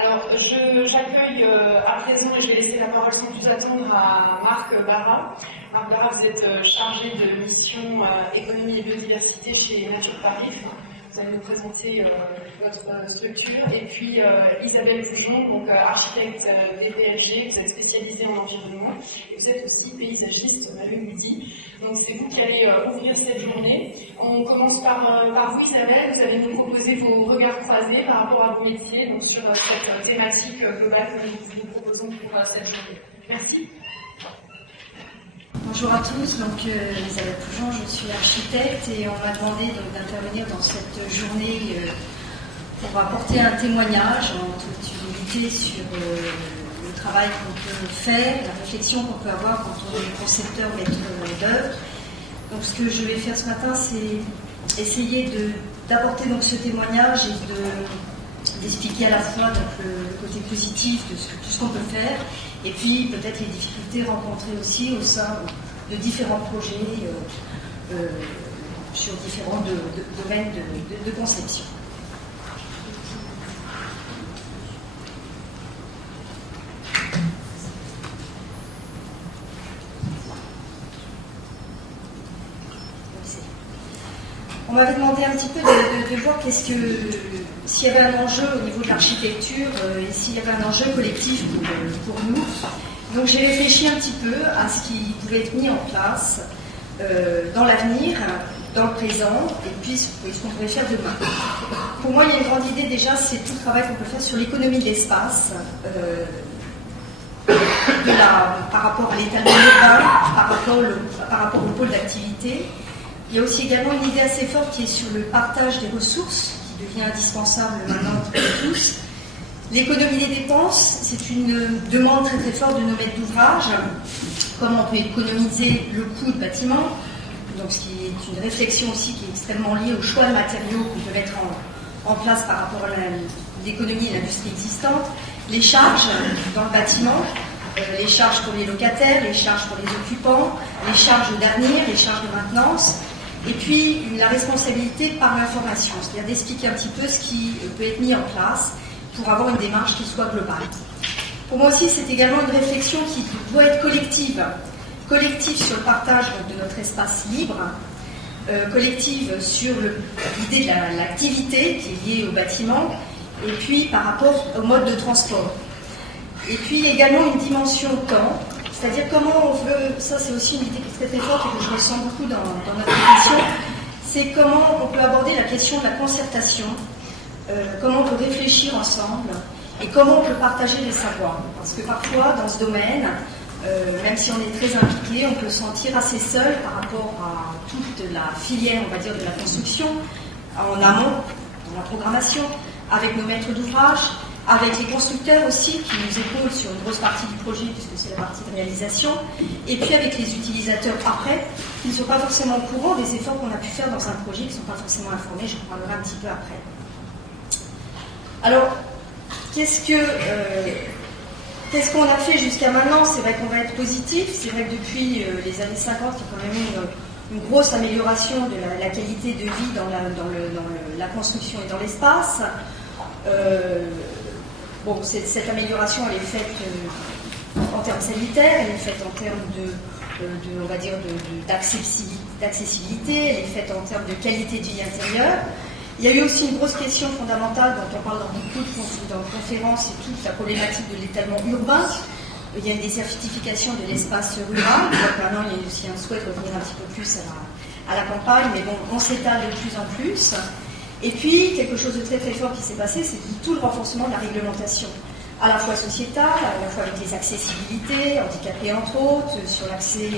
Alors, j'accueille à présent, et je vais laisser la parole sans plus attendre à Marc Barra. Marc Barra, vous êtes chargé de mission économie et biodiversité chez Nature Paris. Vous allez nous présenter votre structure. Et puis Isabelle Poujon, donc architecte DPLG, vous êtes spécialisée en environnement. Et vous êtes aussi paysagiste, on l'avait dit. Donc c'est vous qui allez ouvrir cette journée. On commence par vous, Isabelle. Vous allez nous proposer vos regards croisés par rapport à vos métiers, donc sur cette thématique globale que nous vous proposons pour cette journée. Merci. Bonjour à tous, donc Isabelle Poujon, je suis architecte et on m'a demandé d'intervenir dans cette journée pour apporter un témoignage en toute humilité sur le travail qu'on peut faire, la réflexion qu'on peut avoir quand on est concepteur ou maître d'œuvre. Donc ce que je vais faire ce matin, c'est essayer d'apporter donc ce témoignage et d'expliquer à la fois donc, le côté positif de tout ce qu'on peut faire et puis peut-être les difficultés rencontrées aussi au sein de différents projets sur différents domaines de conception. On m'avait demandé un petit peu de voir s'il y avait un enjeu au niveau de l'architecture et s'il y avait un enjeu collectif pour nous. Donc j'ai réfléchi un petit peu à ce qui pouvait être mis en place dans l'avenir, dans le présent, et puis ce qu'on pourrait faire demain. Pour moi, il y a une grande idée déjà, c'est tout le travail qu'on peut faire sur l'économie de l'espace, par rapport à l'étalement urbain, par rapport au pôle d'activité. Il y a aussi également une idée assez forte qui est sur le partage des ressources, qui devient indispensable maintenant pour tous. L'économie des dépenses, c'est une demande très très forte de nos maîtres d'ouvrage. Comment on peut économiser le coût de bâtiment, donc ce qui est une réflexion aussi qui est extrêmement liée au choix de matériaux qu'on peut mettre en place par rapport à l'économie et l'industrie existante. Les charges dans le bâtiment, les charges pour les locataires, les charges pour les occupants, les charges d'avenir, les charges de maintenance. Et puis la responsabilité par l'information, c'est-à-dire d'expliquer un petit peu ce qui peut être mis en place pour avoir une démarche qui soit globale. Pour moi aussi, c'est également une réflexion qui doit être collective. Collective sur le partage donc, de notre espace libre, collective sur l'idée de l'activité qui est liée au bâtiment, et puis par rapport au mode de transport. Et puis également une dimension temps, c'est-à-dire comment on veut, ça c'est aussi une idée qui est très très forte et que je ressens beaucoup dans notre émission, c'est comment on peut aborder la question de la concertation, comment on peut réfléchir ensemble et comment on peut partager les savoirs. Parce que parfois dans ce domaine, même si on est très impliqué, on peut se sentir assez seul par rapport à toute la filière, on va dire, de la construction, en amont, dans la programmation, avec nos maîtres d'ouvrage, avec les constructeurs aussi qui nous écoutent sur une grosse partie du projet puisque c'est la partie de réalisation, et puis avec les utilisateurs après, qui ne sont pas forcément au courant des efforts qu'on a pu faire dans un projet, qui ne sont pas forcément informés, j'en parlerai un petit peu après. Alors, qu'est-ce qu'on a fait jusqu'à maintenant? C'est vrai qu'on va être positif, c'est vrai que depuis les années 50, il y a quand même eu une grosse amélioration de la qualité de vie dans la construction et dans l'espace. Bon, cette amélioration, elle est faite en termes sanitaires, elle est faite en termes on va dire, d'accessibilité, elle est faite en termes de qualité de vie intérieure. Il y a eu aussi une grosse question fondamentale dont on parle dans beaucoup de conférences, c'est toute la problématique de l'étalement urbain. Il y a une désertification de l'espace rural, donc maintenant il y a aussi un souhait de revenir un petit peu plus à la campagne, mais bon, on s'étale de plus en plus. Et puis, quelque chose de très très fort qui s'est passé, c'est tout le renforcement de la réglementation, à la fois sociétale, à la fois avec les accessibilités, handicapés entre autres, sur l'accès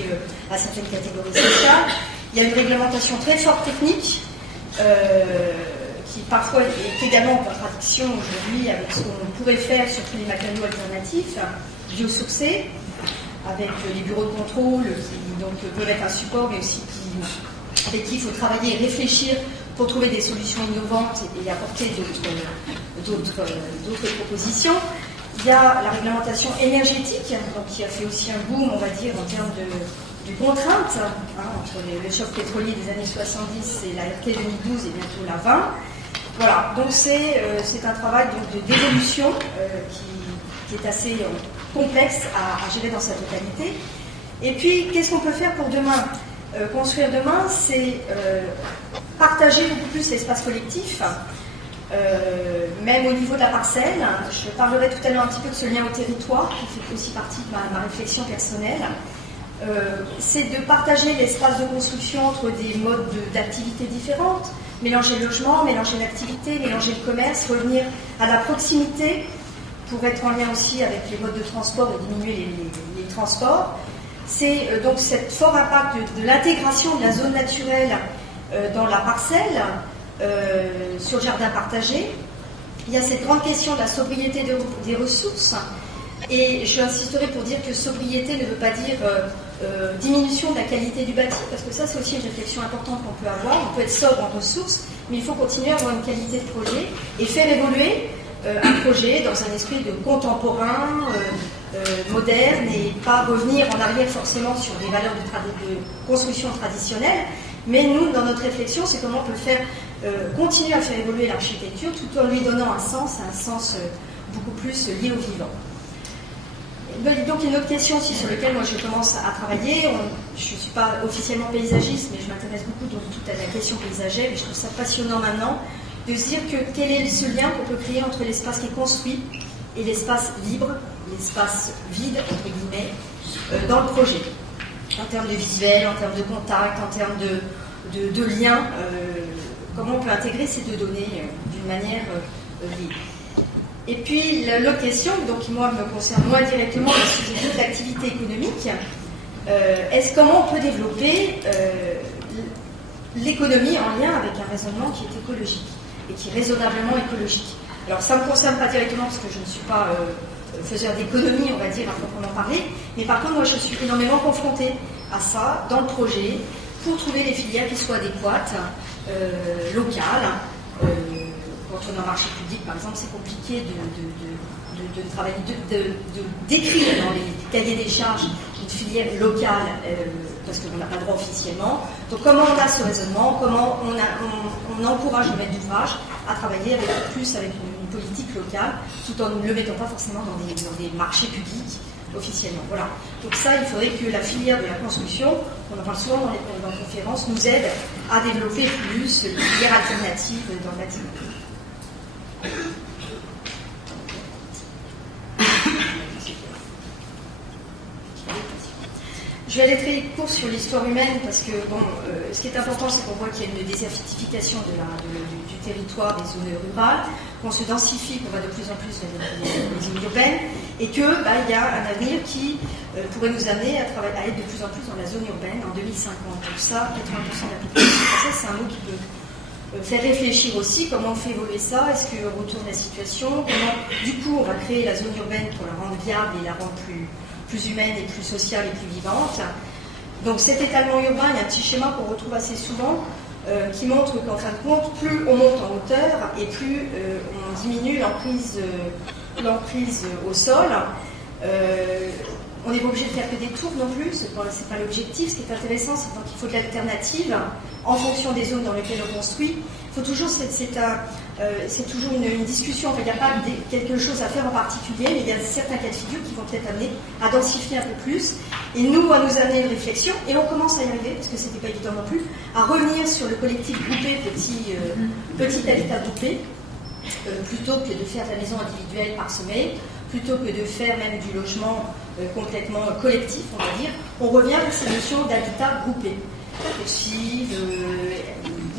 à certaines catégories sociales. Il y a une réglementation très forte technique, qui parfois est également en contradiction aujourd'hui avec ce qu'on pourrait faire sur tous les matériaux alternatifs, biosourcés, avec les bureaux de contrôle qui donc, peuvent être un support, mais aussi avec qui il faut travailler et réfléchir pour trouver des solutions innovantes et apporter d'autres propositions. Il y a la réglementation énergétique, donc, qui a fait aussi un boom, on va dire, en termes de contraintes, entre le choc pétrolier des années 70 et la RT 2012 et bientôt la 20. Voilà, donc c'est un travail d'évolution qui est assez complexe à gérer dans sa totalité. Et puis, qu'est-ce qu'on peut faire pour demain? Construire demain, c'est partager beaucoup plus l'espace collectif, même au niveau de la parcelle. Je parlerai tout à l'heure un petit peu de ce lien au territoire, qui fait aussi partie de ma réflexion personnelle. C'est de partager l'espace de construction entre des modes d'activité différentes, mélanger le logement, mélanger l'activité, mélanger le commerce, revenir à la proximité pour être en lien aussi avec les modes de transport et diminuer les transports. C'est donc cet fort impact de l'intégration de la zone naturelle dans la parcelle, sur le jardin partagé. Il y a cette grande question de la sobriété des ressources, et je insisterai pour dire que sobriété ne veut pas dire diminution de la qualité du bâti, parce que ça c'est aussi une réflexion importante qu'on peut avoir. On peut être sobre en ressources, mais il faut continuer à avoir une qualité de projet et faire évoluer un projet dans un esprit de contemporain, moderne, et pas revenir en arrière forcément sur des valeurs de construction traditionnelle. Mais nous, dans notre réflexion, c'est comment on peut faire continuer à faire évoluer l'architecture tout en lui donnant un sens beaucoup plus lié au vivant. Donc une autre question aussi sur laquelle moi je commence à travailler, je ne suis pas officiellement paysagiste, mais je m'intéresse beaucoup donc tout à la question paysagère, et je trouve ça passionnant maintenant de se dire que quel est ce lien qu'on peut créer entre l'espace qui est construit et l'espace libre, l'espace vide, entre guillemets, dans le projet, en termes de visuel, en termes de contact, en termes de liens, comment on peut intégrer ces deux données d'une manière libre. Et puis l'autre question, donc qui moi me concerne moins directement, le sujet de l'activité économique, comment on peut développer l'économie en lien avec un raisonnement qui est écologique et qui est raisonnablement écologique. Alors ça ne me concerne pas directement parce que je ne suis pas faiseur d'économie, on va dire, à proprement parler, mais par contre moi je suis énormément confrontée à ça dans le projet pour trouver des filières qui soient adéquates, locales. Quand on est en marché public, par exemple, c'est compliqué de travailler, d'écrire dans les cahiers des charges une filière locale, parce qu'on n'a pas le droit officiellement. Donc comment on a ce raisonnement, comment on encourage le maître d'ouvrage à travailler avec une politique locale, tout en ne le mettant pas forcément dans des marchés publics officiellement. Voilà. Donc ça, il faudrait que la filière de la construction, on en parle souvent dans les conférences, nous aide à développer plus les filières alternatives dans le bâtiment. Je vais aller très court sur l'histoire humaine parce que ce qui est important, c'est qu'on voit qu'il y a une désertification du territoire, des zones rurales, qu'on se densifie, qu'on va de plus en plus vers les zones urbaines, et qu'il y a un avenir qui pourrait nous amener à être de plus en plus dans la zone urbaine en 2050. Donc ça, 80% de la population française, c'est un mot qui peut faire réfléchir aussi comment on fait évoluer ça, est-ce qu'on retourne la situation, comment du coup on va créer la zone urbaine pour la rendre viable et la rendre plus humaine et plus sociale et plus vivante. Donc cet étalement urbain, il y a un petit schéma qu'on retrouve assez souvent qui montre qu'en fin de compte, plus on monte en hauteur et plus on diminue l'emprise au sol. On n'est pas obligé de faire que des tours non plus, c'est pas l'objectif. Ce qui est intéressant, c'est qu'il faut de l'alternative en fonction des zones dans lesquelles on construit. Il faut toujours, c'est toujours une discussion. Enfin, il n'y a pas quelque chose à faire en particulier, mais il y a certains cas de figure qui vont peut-être amener à densifier un peu plus. Et nous, à nous amener une réflexion, et on commence à y arriver, parce que c'était pas évident non plus, à revenir sur le collectif groupé, petit habitat groupé, plutôt que de faire de la maison individuelle parsemée, plutôt que de faire même du logement complètement collectif, on va dire, on revient à cette notion d'habitat groupé. Aussi,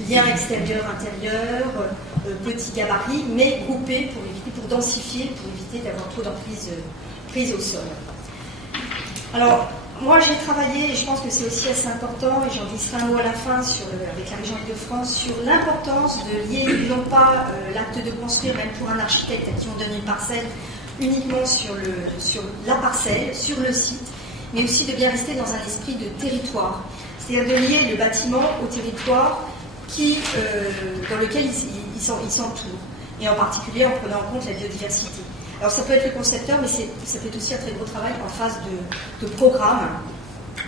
lien extérieur-intérieur, petit gabarit, mais groupé pour densifier, pour éviter d'avoir trop d'emprise prise au sol. Alors, moi j'ai travaillé, et je pense que c'est aussi assez important, et j'en glisserai un mot à la fin avec la région Île-de-France, sur l'importance de lier non pas l'acte de construire, même pour un architecte à qui on donne une parcelle, uniquement sur la parcelle, sur le site, mais aussi de bien rester dans un esprit de territoire. C'est-à-dire de lier le bâtiment au territoire dans lequel il s'entoure, et en particulier en prenant en compte la biodiversité. Alors ça peut être le concepteur, mais ça peut être aussi un très gros travail en phase de programme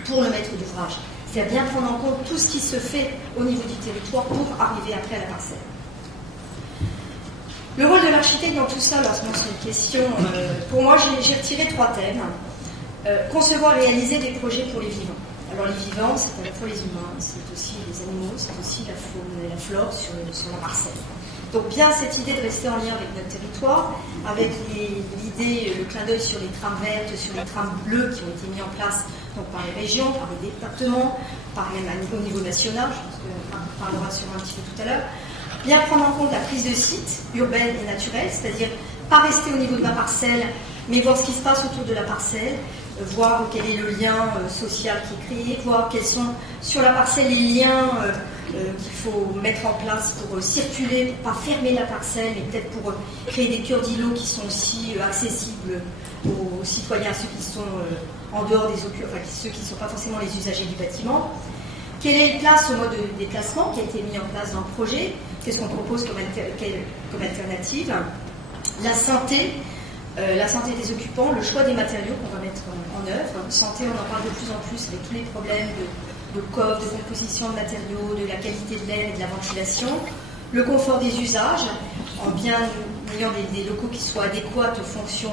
pour le maître d'ouvrage. C'est-à-dire bien prendre en compte tout ce qui se fait au niveau du territoire pour arriver après à la parcelle. Le rôle de l'architecte dans tout ça, lorsqu'on se pose une question, pour moi j'ai retiré 3 thèmes. Concevoir et réaliser des projets pour les vivants. Alors les vivants, c'est à la fois les humains, c'est aussi les animaux, c'est aussi la faune et la flore sur la parcelle. Donc bien cette idée de rester en lien avec notre territoire, avec l'idée, le clin d'œil sur les trames vertes, sur les trames bleues qui ont été mis en place donc par les régions, par les départements, au niveau national, je pense qu'on parlera sûrement un petit peu tout à l'heure. Bien prendre en compte la prise de site urbaine et naturelle, c'est-à-dire pas rester au niveau de ma parcelle, mais voir ce qui se passe autour de la parcelle, voir quel est le lien social qui est créé, voir quels sont sur la parcelle les liens qu'il faut mettre en place pour circuler, pour ne pas fermer la parcelle, mais peut-être pour créer des cœurs d'îlots qui sont aussi accessibles aux citoyens, ceux qui sont en dehors des occupants, enfin ceux qui ne sont pas forcément les usagers du bâtiment. Quelle est la place au mode de déplacement qui a été mis en place dans le projet? Qu'est-ce qu'on propose comme alternative? La santé des occupants, le choix des matériaux qu'on va mettre en œuvre. Santé, on en parle de plus en plus avec tous les problèmes de coffre, de composition de matériaux, de la qualité de l'air et de la ventilation. Le confort des usages, en bien ayant des locaux qui soient adéquats aux fonctions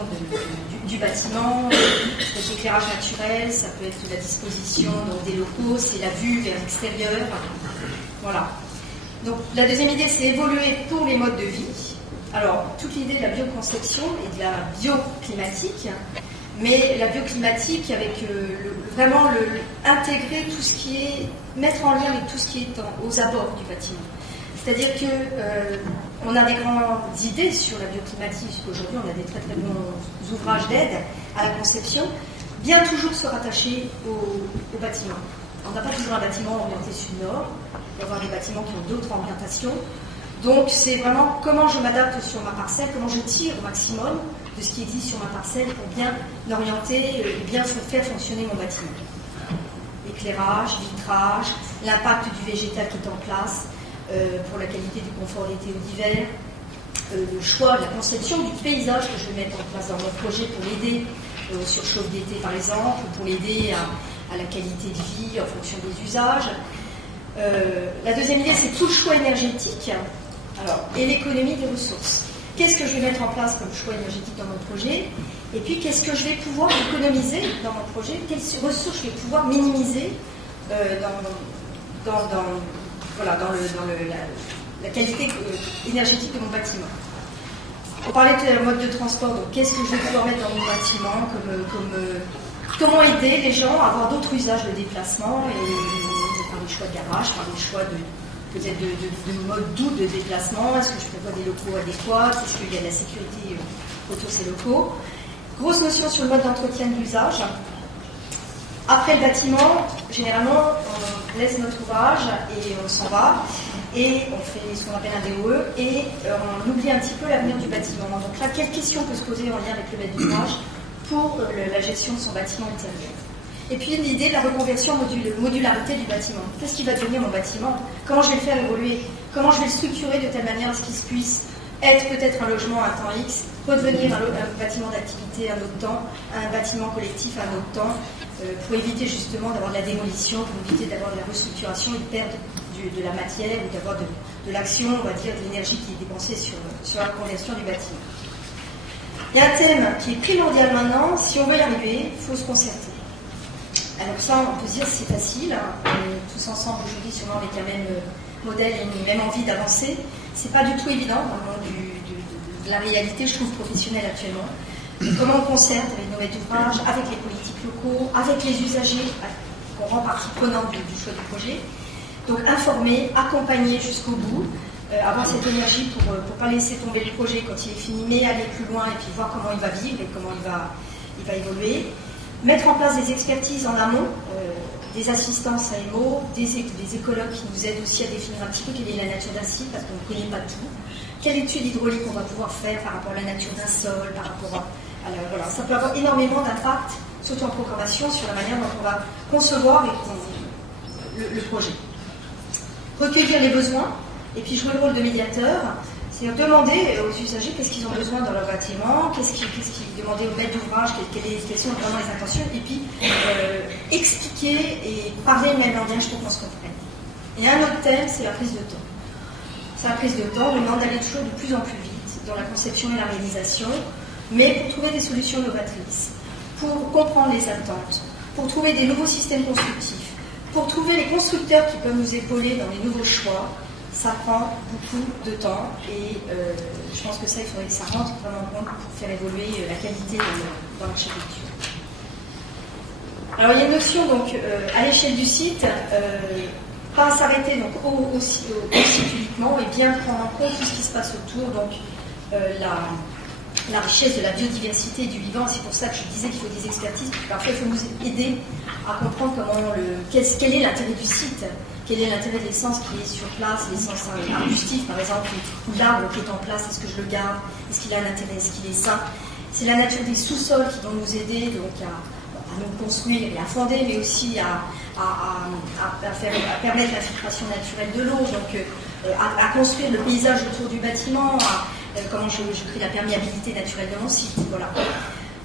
du bâtiment. Ça peut être l'éclairage naturel, ça peut être la disposition donc, des locaux, c'est la vue vers l'extérieur. Voilà. Donc la deuxième idée, c'est évoluer pour les modes de vie. Alors, toute l'idée de la bioconception et de la bioclimatique, mais la bioclimatique avec vraiment intégrer tout ce qui est, mettre en lien avec tout ce qui est aux abords du bâtiment. C'est-à-dire qu'on a des grandes idées sur la bioclimatique, puisqu'aujourd'hui on a des très très bons ouvrages d'aide à la conception, bien toujours se rattacher au bâtiment. On n'a pas toujours un bâtiment orienté sud-nord, il va y avoir des bâtiments qui ont d'autres orientations. Donc c'est vraiment comment je m'adapte sur ma parcelle, comment je tire au maximum de ce qui existe sur ma parcelle pour bien l'orienter et bien faire fonctionner mon bâtiment. Éclairage, vitrage, l'impact du végétal qui est en place pour la qualité du confort d'été ou d'hiver, le choix, la conception du paysage que je vais mettre en place dans mon projet pour l'aider sur chauffe d'été par exemple, pour l'aider à la qualité de vie en fonction des usages. La deuxième idée, c'est tout le choix énergétique. Alors, et l'économie des ressources. Qu'est-ce que je vais mettre en place comme choix énergétique dans mon projet? Et puis, qu'est-ce que je vais pouvoir économiser dans mon projet? Quelles ressources je vais pouvoir minimiser dans la qualité énergétique de mon bâtiment? On parlait de mode de transport, donc qu'est-ce que je vais pouvoir mettre dans mon bâtiment comment aider les gens à avoir d'autres usages de déplacement et par des choix de garage, par des choix peut-être de mode doux de déplacement. Est-ce que je prévois des locaux adéquats? Est-ce qu'il y a de la sécurité autour de ces locaux? Grosse notion sur le mode d'entretien de l'usage. Après le bâtiment, généralement, on laisse notre ouvrage et on s'en va et on fait ce qu'on appelle un DOE et on oublie un petit peu l'avenir du bâtiment. Donc là, quelle question peut se poser en lien avec le maître d'ouvrage pour la gestion de son bâtiment intérieur? Et puis l'idée de la reconversion modularité du bâtiment. Qu'est-ce qui va devenir mon bâtiment? Comment je vais le faire évoluer? Comment je vais le structurer de telle manière à ce qu'il puisse être peut-être un logement à un temps X, redevenir un bâtiment d'activité un autre temps, un bâtiment collectif un autre temps, pour éviter justement d'avoir de la démolition, pour éviter d'avoir de la restructuration et de perdre de la matière ou d'avoir de l'action, on va dire, de l'énergie qui est dépensée sur la conversion du bâtiment. Il y a un thème qui est primordial maintenant. Si on veut y arriver, il faut se concerter. Alors ça, on peut se dire c'est facile, tous ensemble aujourd'hui, sûrement avec un même modèle et une même envie d'avancer. C'est pas du tout évident dans le monde de la réalité, je trouve, professionnelle actuellement. Comment on concerte avec nos maîtres d'ouvrage, avec les politiques locaux, avec les usagers, qu'on rend partie prenante du choix du projet. Donc informer, accompagner jusqu'au bout, avoir cette énergie pour ne pas laisser tomber le projet quand il est fini, mais aller plus loin et puis voir comment il va vivre et comment il va évoluer. Mettre en place des expertises en amont, des assistances AMO, des écologues qui nous aident aussi à définir un petit peu quelle est la nature d'un site, parce qu'on ne connaît pas tout. Quelle étude hydraulique on va pouvoir faire par rapport à la nature d'un sol, par rapport à voilà. Ça peut avoir énormément d'impact, surtout en programmation, sur la manière dont on va concevoir le projet. Recueillir les besoins, et puis jouer le rôle de médiateur, c'est demander aux usagers qu'est-ce qu'ils ont besoin dans leur bâtiment, demander aux maîtres d'ouvrage quelles sont vraiment les intentions, et puis expliquer et parler le même langage pour qu'on se comprenne. Et un autre thème, c'est la prise de temps. C'est la prise de temps, on demande d'aller toujours de plus en plus vite, dans la conception et la réalisation, mais pour trouver des solutions novatrices, pour comprendre les attentes, pour trouver des nouveaux systèmes constructifs, pour trouver les constructeurs qui peuvent nous épauler dans les nouveaux choix. Ça prend beaucoup de temps et je pense que ça, il faudrait que ça rentre vraiment en compte pour faire évoluer la qualité dans l'architecture. Alors il y a une notion donc à l'échelle du site, pas s'arrêter donc au site uniquement et bien prendre en compte tout ce qui se passe autour, donc la richesse de la biodiversité et du vivant. C'est pour ça que je disais qu'il faut des expertises, parfois il faut nous aider à comprendre quel est l'intérêt du site. Quel est l'intérêt de l'essence qui est sur place, l'essence arbustive par exemple, ou l'arbre qui est en place, est-ce que je le garde, est-ce qu'il a un intérêt, est-ce qu'il est sain. C'est la nature des sous-sols qui vont nous aider donc, à nous construire et à fonder, mais aussi à permettre l'infiltration naturelle de l'eau, donc à construire le paysage autour du bâtiment, comment je crée la perméabilité naturelle de mon site. Voilà.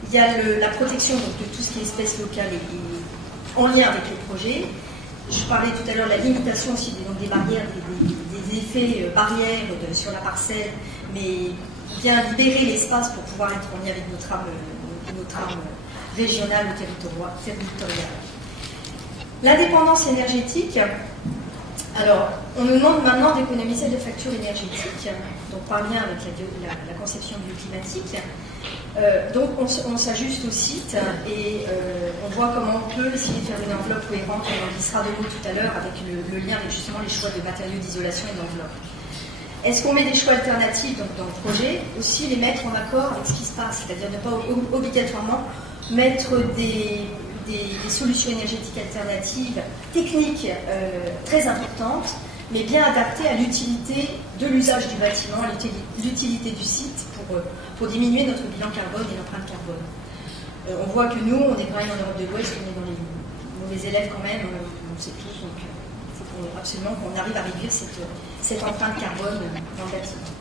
Il y a la protection donc, de tout ce qui est espèces locales et en lien avec les projets. Je parlais tout à l'heure de la limitation aussi des barrières, des effets barrières sur la parcelle, mais bien libérer l'espace pour pouvoir être en lien avec notre âme régionale ou territoriale. L'indépendance énergétique. Alors, on nous demande maintenant d'économiser des factures énergétiques, donc par lien avec la conception bioclimatique. Donc on s'ajuste au site et on voit comment on peut essayer de faire une enveloppe cohérente, on en glissera de mots tout à l'heure avec le lien avec justement les choix de matériaux d'isolation et d'enveloppe. Est-ce qu'on met des choix alternatifs donc, dans le projet? Aussi les mettre en accord avec ce qui se passe, c'est-à-dire ne pas obligatoirement mettre des solutions énergétiques alternatives techniques très importantes, mais bien adaptées à l'utilité de l'usage du bâtiment, à l'utilité du site pour diminuer notre bilan carbone et l'empreinte carbone. On voit que nous, on est quand même en Europe de l'Ouest, on est dans les mauvais élèves quand même, on sait tous, donc il faut absolument qu'on arrive à réduire cette empreinte carbone dans le bâtiment.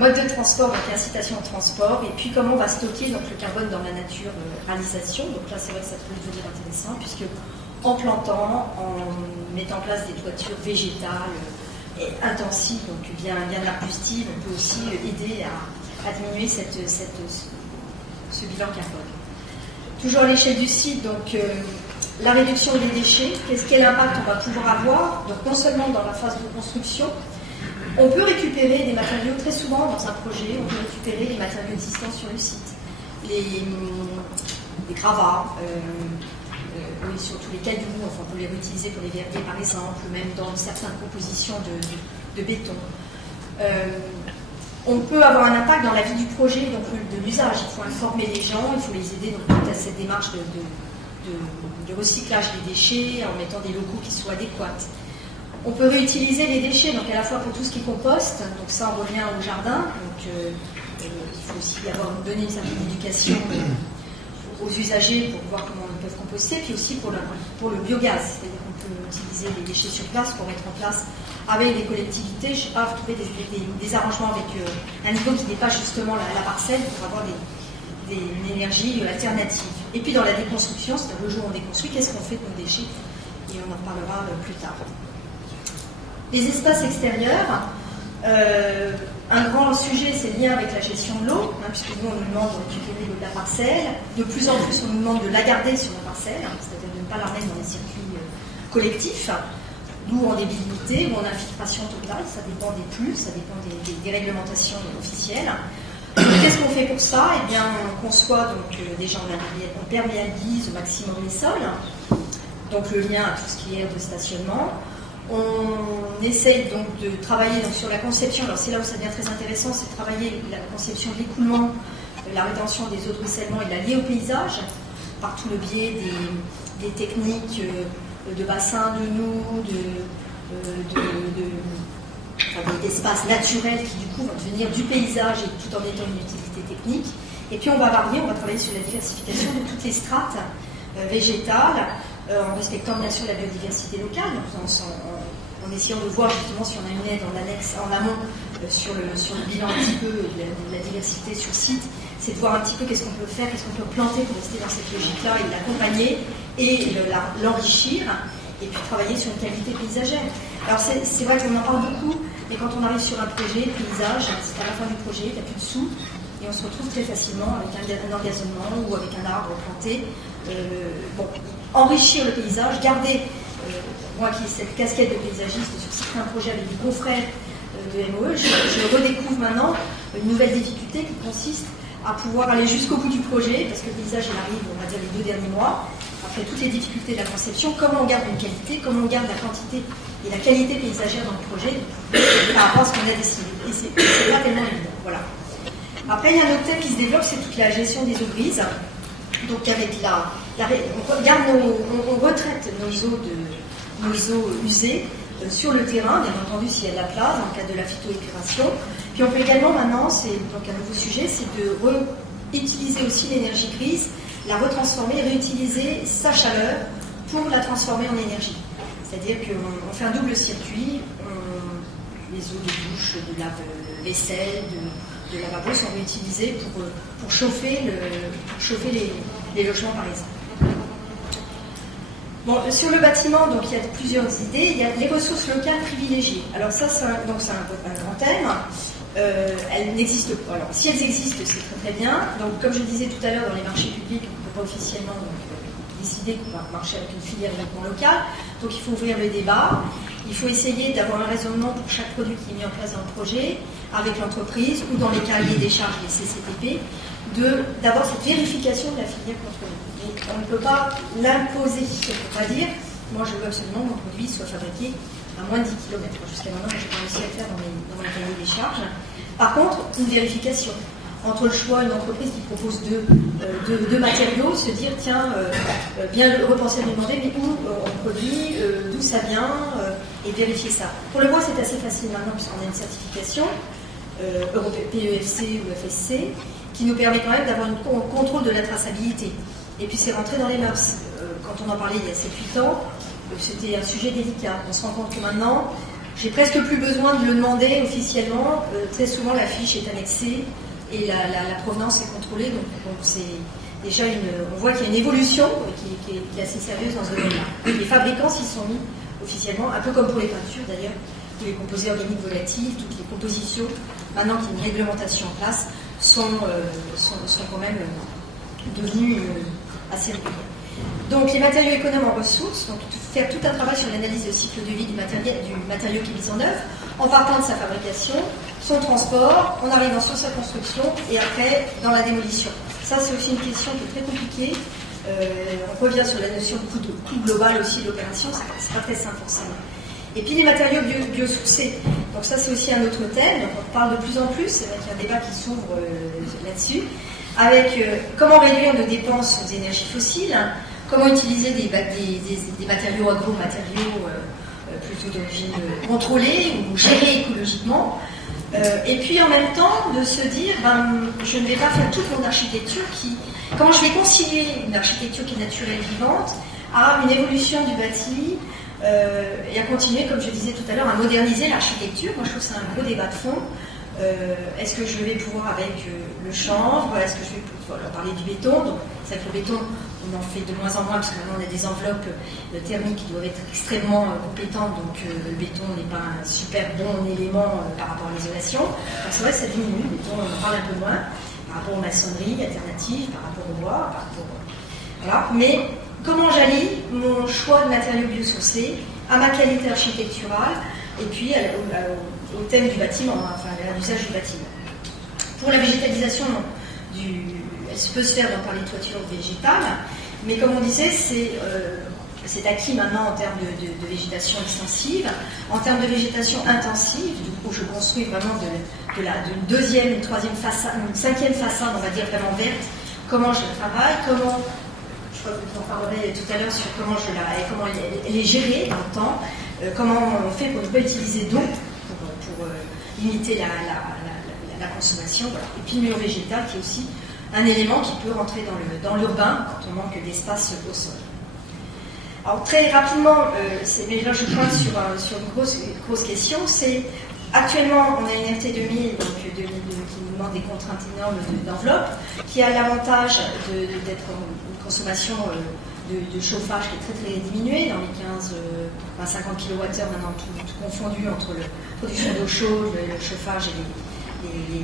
Mode de transport, donc incitation au transport, et puis comment on va stocker donc, le carbone dans la naturalisation. Donc là, c'est vrai que ça peut devenir intéressant, puisque en plantant, en mettant en place des toitures végétales et intensives, donc bien arbustive, on peut aussi aider à diminuer ce bilan carbone. Toujours à l'échelle du site, donc la réduction des déchets, quel impact on va pouvoir avoir, donc non seulement dans la phase de construction. On peut récupérer des matériaux, très souvent dans un projet, on peut récupérer les matériaux existants sur le site. Les gravats, oui, surtout les cailloux, enfin, on peut les réutiliser pour les verder par exemple, même dans certaines compositions de béton. On peut avoir un impact dans la vie du projet, donc de l'usage. Il faut informer les gens, il faut les aider donc, à cette démarche de recyclage des déchets en mettant des locaux qui soient adéquats. On peut réutiliser les déchets, donc à la fois pour tout ce qui est compost, donc ça on revient au jardin, donc il faut aussi donner une certaine éducation aux usagers pour voir comment ils peuvent composter, puis aussi pour le biogaz, c'est-à-dire qu'on peut utiliser les déchets sur place pour mettre en place avec les collectivités, je ne sais pas, trouver des arrangements avec un niveau qui dépasse justement la parcelle pour avoir une énergie alternative. Et puis dans la déconstruction, c'est-à-dire le jour où on déconstruit, qu'est-ce qu'on fait de nos déchets? Et on en reparlera plus tard. Les espaces extérieurs, un grand sujet, c'est le lien avec la gestion de l'eau, puisque nous, on nous demande de récupérer l'eau de la parcelle. De plus en plus, on nous demande de la garder sur la parcelle, c'est-à-dire de ne pas la remettre dans les circuits collectifs, d'où en débilité ou en infiltration totale, ça dépend des flux, ça dépend des réglementations officielles. Qu'est-ce qu'on fait pour ça? Eh bien, on conçoit, donc, déjà, on perméabilise au maximum les sols, donc le lien à tout ce qui est aire de stationnement. On essaye donc de travailler donc, sur la conception, alors c'est là où ça devient très intéressant, c'est de travailler la conception de l'écoulement, la rétention des eaux de ruissellement et de la liée au paysage, par tout le biais des techniques de bassin de nous, d'espaces naturels qui du coup vont devenir du paysage et tout en étant une utilité technique. Et puis on va travailler sur la diversification de toutes les strates végétales, en respectant bien sûr la biodiversité locale, en essayant de voir justement si on a une aide en annexe, en amont sur le bilan un petit peu de la diversité sur site, c'est de voir un petit peu qu'est-ce qu'on peut faire, qu'est-ce qu'on peut planter pour rester dans cette logique-là et l'accompagner et l'enrichir, et puis travailler sur une qualité paysagère. Alors c'est vrai qu'on en parle beaucoup, Mais quand on arrive sur un projet, paysage, c'est à la fin du projet, il n'y a plus de sous, et on se retrouve très facilement avec un engazonnement ou avec un arbre planté. Enrichir le paysage, garder, moi qui ai cette casquette de paysagiste sur certains projets avec des confrères de MOE, je redécouvre maintenant une nouvelle difficulté qui consiste à pouvoir aller jusqu'au bout du projet, parce que le paysage il arrive, on va dire, les 2 derniers mois, après toutes les difficultés de la conception, comment on garde une qualité, comment on garde la quantité et la qualité paysagère dans le projet par rapport à ce qu'on a décidé. Et c'est pas tellement évident. Voilà. Après, il y a un autre thème qui se développe, c'est toute la gestion des eaux grises. Donc avec on retraite nos eaux usées sur le terrain, bien entendu s'il y a de la place, dans le cadre de la phytoépuration. Puis on peut également maintenant, c'est donc un nouveau sujet, c'est de réutiliser aussi l'énergie grise, la retransformer, réutiliser sa chaleur pour la transformer en énergie. C'est-à-dire qu'on fait un double circuit, les eaux de douche, de lave-vaisselle, de lavabo sont réutilisées pour chauffer les logements par exemple. Bon, sur le bâtiment, donc, il y a plusieurs idées. Il y a les ressources locales privilégiées. Alors ça, c'est un grand thème. Elles n'existent pas. Alors, si elles existent, c'est très très bien. Donc, comme je disais tout à l'heure, dans les marchés publics, on ne peut pas officiellement décider qu'on va marcher avec une filière uniquement locale. Donc, il faut ouvrir le débat. Il faut essayer d'avoir un raisonnement pour chaque produit qui est mis en place dans le projet, avec l'entreprise ou dans les cahiers des charges, les CCTP, d'avoir cette vérification de la filière contrôlée. Donc, on ne peut pas l'imposer, on ne peut pas dire, moi je veux absolument que mon produit soit fabriqué à moins de 10 km. Jusqu'à maintenant, je n'ai pas réussi à le faire dans les cahiers des charges. Par contre, une vérification. Entre le choix, une entreprise qui propose deux matériaux, se dire, tiens, bien repenser à lui demander, mais où on produit, d'où ça vient, et vérifier ça. Pour le bois, c'est assez facile maintenant, puisqu'on a une certification, PEFC ou FSC, qui nous permet quand même d'avoir un contrôle de la traçabilité. Et puis c'est rentré dans les mœurs. Quand on en parlait il y a 7-8 ans, c'était un sujet délicat. On se rend compte que maintenant, j'ai presque plus besoin de le demander officiellement. Très souvent, la fiche est annexée et la provenance est contrôlée. Donc c'est déjà on voit qu'il y a une évolution qui est assez sérieuse dans ce domaine-là. Les fabricants s'y sont mis officiellement, un peu comme pour les peintures d'ailleurs, les composés organiques volatiles, toutes les compositions, maintenant qu'il y a une réglementation en place, sont quand même devenues assez régulières. Donc les matériaux économes en ressources, donc faire tout un travail sur l'analyse de cycle de vie du matériau qui est mis en œuvre, en partant de sa fabrication, son transport, en arrivant sur sa construction et après dans la démolition. Ça c'est aussi une question qui est très compliquée. On revient sur la notion de coût global aussi de l'opération, c'est pas très simple forcément. Et puis les matériaux biosourcés. Donc ça c'est aussi un autre thème, donc on parle de plus en plus, c'est vrai qu'il y a un débat qui s'ouvre là-dessus, avec comment réduire nos dépenses aux énergies fossiles, comment utiliser des matériaux agromatériaux plutôt d'origine contrôlée ou gérée écologiquement, et puis en même temps de se dire, je ne vais pas faire toute mon architecture comment je vais concilier une architecture qui est naturelle, vivante, à une évolution du bâti, et à continuer, comme je disais tout à l'heure, à moderniser l'architecture. Moi je trouve que c'est un gros débat de fond. Est-ce que je vais pouvoir avec le chanvre, est-ce que je vais pouvoir parler du béton? Donc, c'est que le béton, on en fait de moins en moins parce que maintenant on a des enveloppes thermiques qui doivent être extrêmement compétentes, donc le béton n'est pas un super bon élément par rapport à l'isolation. Donc c'est vrai que ça diminue, le béton on en parle un peu moins par rapport aux maçonneries alternatives, par rapport au bois, voilà. Mais comment j'allie mon choix de matériaux biosourcés à ma qualité architecturale et puis au thème du bâtiment, enfin à l'usage du bâtiment. Pour la végétalisation, elle peut se faire par les toitures végétales, mais comme on disait, c'est acquis maintenant en termes de végétation extensive. En termes de végétation intensive, où je construis vraiment d'une deuxième, une troisième façade, une cinquième façade, on va dire vraiment verte, comment je travaille, je crois que vous en parlerez tout à l'heure sur comment elle est gérée dans le temps, comment on fait pour ne pas utiliser d'eau pour limiter la consommation. Voilà. Et puis le mur végétal qui est aussi un élément qui peut rentrer dans l'urbain quand on manque d'espace au sol. Alors très rapidement, mais là je pointe sur une grosse question, c'est actuellement on a une RT 2000 qui nous demande des contraintes énormes d'enveloppe, qui a l'avantage d'être une consommation de chauffage qui est très très diminué, dans les 15 à 50 kWh maintenant, tout confondu entre la production d'eau chaude, le chauffage et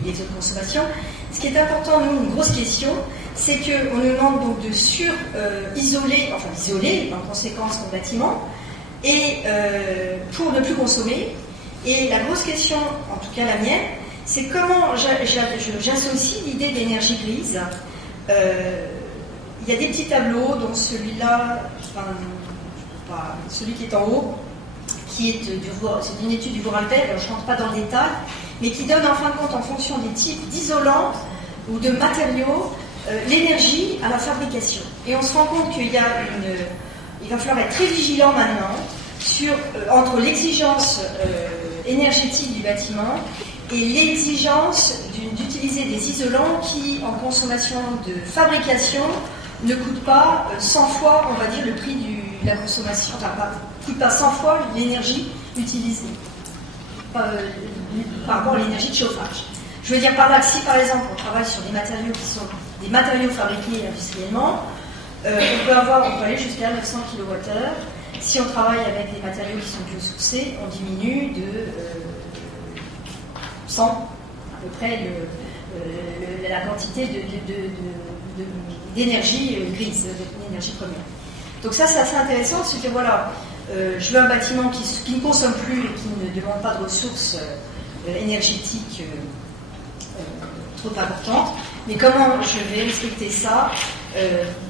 les autres consommations. Ce qui est important, nous, une grosse question, c'est qu'on nous demande donc de isoler en conséquence nos bâtiments, et pour ne plus consommer. Et la grosse question, en tout cas la mienne, c'est comment j'associe l'idée d'énergie grise. Il y a des petits tableaux, dont celui-là, celui qui est en haut, qui est c'est une étude du Vorarlberg, je ne rentre pas dans le détail, mais qui donne en fin de compte, en fonction des types d'isolants ou de matériaux, l'énergie à la fabrication. Et on se rend compte qu'il va falloir être très vigilant maintenant entre l'exigence énergétique du bâtiment et l'exigence d'utiliser des isolants qui, en consommation de fabrication, ne coûtent pas 100 fois, on va dire, le prix de la consommation, coûtent pas 100 fois l'énergie utilisée par rapport à l'énergie de chauffage. Je veux dire par là que si, par exemple, on travaille sur des matériaux qui sont des matériaux fabriqués industriellement, on peut aller jusqu'à 900 kWh. Si on travaille avec des matériaux qui sont biosourcés, on diminue de 100 à peu près la quantité d'énergie grise, d'énergie première. Donc ça, c'est assez intéressant, c'est que voilà, je veux un bâtiment qui ne consomme plus et qui ne demande pas de ressources énergétiques trop importantes, mais comment je vais respecter ça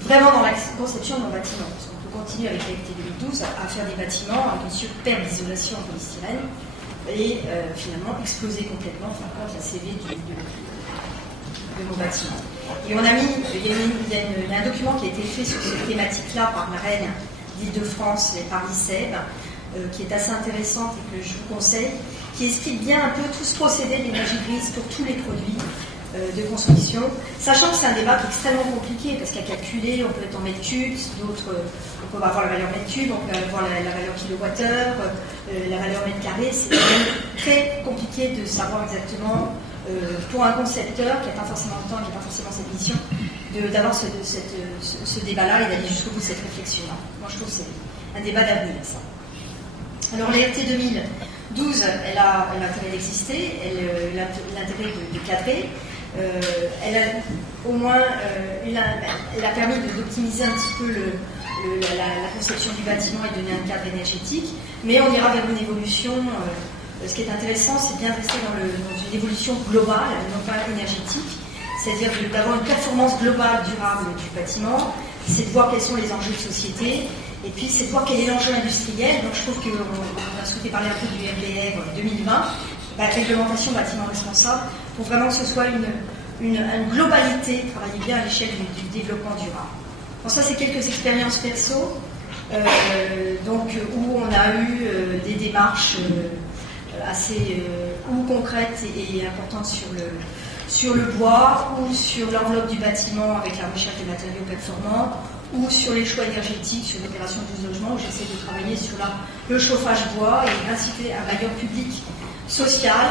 vraiment dans la conception de mon bâtiment. Parce qu'on peut continuer avec l'ECT 2012 à faire des bâtiments avec une super d'isolation en polystyrène et finalement exploser complètement, enfin compte la CV de mon bâtiment. Et on a mis, il y a un document qui a été fait sur cette thématique-là par la reine d'Île-de-France et par l'ICEB, qui est assez intéressante et que je vous conseille, qui explique bien un peu tout ce procédé d'énergie grise pour tous les produits de construction, sachant que c'est un débat qui est extrêmement compliqué, parce qu'à calculer, on peut être en mètres cubes, d'autres, on peut avoir la valeur mètre cube, on peut avoir la valeur kilowattheure, la valeur mètre carré, c'est très compliqué de savoir exactement, pour un concepteur qui n'a pas forcément le temps, qui n'a pas forcément cette mission, d'avoir ce débat-là et d'aller jusqu'au bout de cette réflexion-là. Moi, je trouve que c'est un débat d'avenir, ça. Alors, l'ERT 2012, elle a l'intérêt d'exister, elle a l'intérêt de cadrer. Elle a au moins elle a permis d'optimiser un petit peu la conception du bâtiment et donner un cadre énergétique, mais on ira vers une évolution. Ce qui est intéressant, c'est bien de rester dans une évolution globale, non pas énergétique, c'est-à-dire d'avoir une performance globale durable du bâtiment, c'est de voir quels sont les enjeux de société, et puis c'est de voir quel est l'enjeu industriel. Donc je trouve qu'on a souhaité parler un peu du RBR 2020, réglementation bâtiment responsable, pour vraiment que ce soit une globalité, travailler bien à l'échelle du développement durable. Bon, ça c'est quelques expériences perso, où on a eu des démarches assez ou concrètes et importantes sur le bois, ou sur l'enveloppe du bâtiment avec la recherche des matériaux performants, ou sur les choix énergétiques, sur l'opération 12 logements, où j'essaie de travailler sur le chauffage bois et inciter un bailleur public social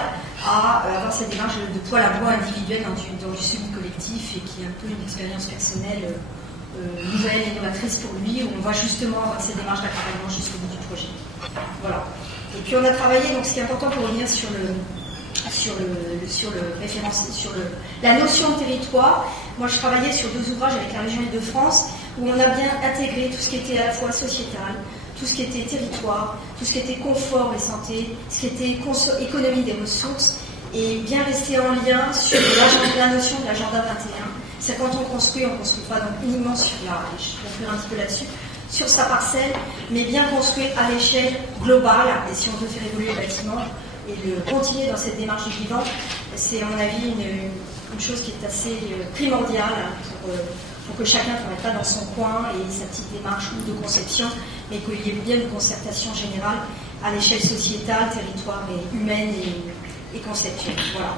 à avoir cette démarche de poêle à bois individuel dans du semi-collectif, et qui est un peu une expérience personnelle nouvelle et novatrice pour lui, où on va justement avoir cette démarche d'accompagnement jusqu'au bout du projet. Voilà. Et puis on a travaillé, donc ce qui est important pour revenir sur la notion de territoire. Moi je travaillais sur 2 ouvrages avec la région Île-de-France, où on a bien intégré tout ce qui était à la fois sociétal, tout ce qui était territoire, tout ce qui était confort et santé, ce qui était économie des ressources, et bien rester en lien sur la notion de l'agenda 21. C'est quand on construit pas donc uniquement sur je vais faire un petit peu là-dessus, sur sa parcelle, mais bien construire à l'échelle globale. Et si on veut faire évoluer le bâtiment et continuer dans cette démarche du vivant, c'est à mon avis une chose qui est assez primordiale pour que chacun ne travaille pas dans son coin et sa petite démarche de conception, mais qu'il y ait bien une concertation générale à l'échelle sociétale, territoire et humaine et conceptuelle. Voilà.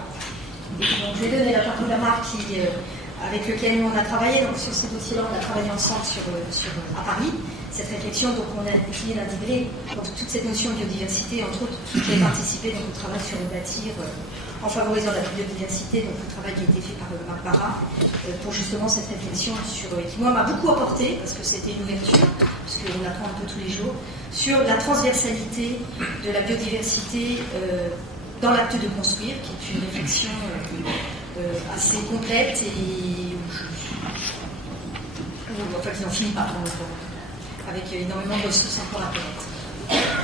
Et donc, je vais donner la parole à Marc avec lequel on a travaillé. Donc, sur ces dossiers-là, on a travaillé ensemble à Paris. Cette réflexion, donc on a essayé d'intégrer toute cette notion de biodiversité, entre autres, j'ai participé donc, au travail sur le bâtir en favorisant la biodiversité, donc le travail qui a été fait par Marc Barra, pour justement cette réflexion qui moi m'a beaucoup apporté, parce que c'était une ouverture, parce qu'on apprend un peu tous les jours, sur la transversalité de la biodiversité dans l'acte de construire, qui est une réflexion assez complète et enfin qui n'en finit pas, avec énormément de ressources encore à connaître.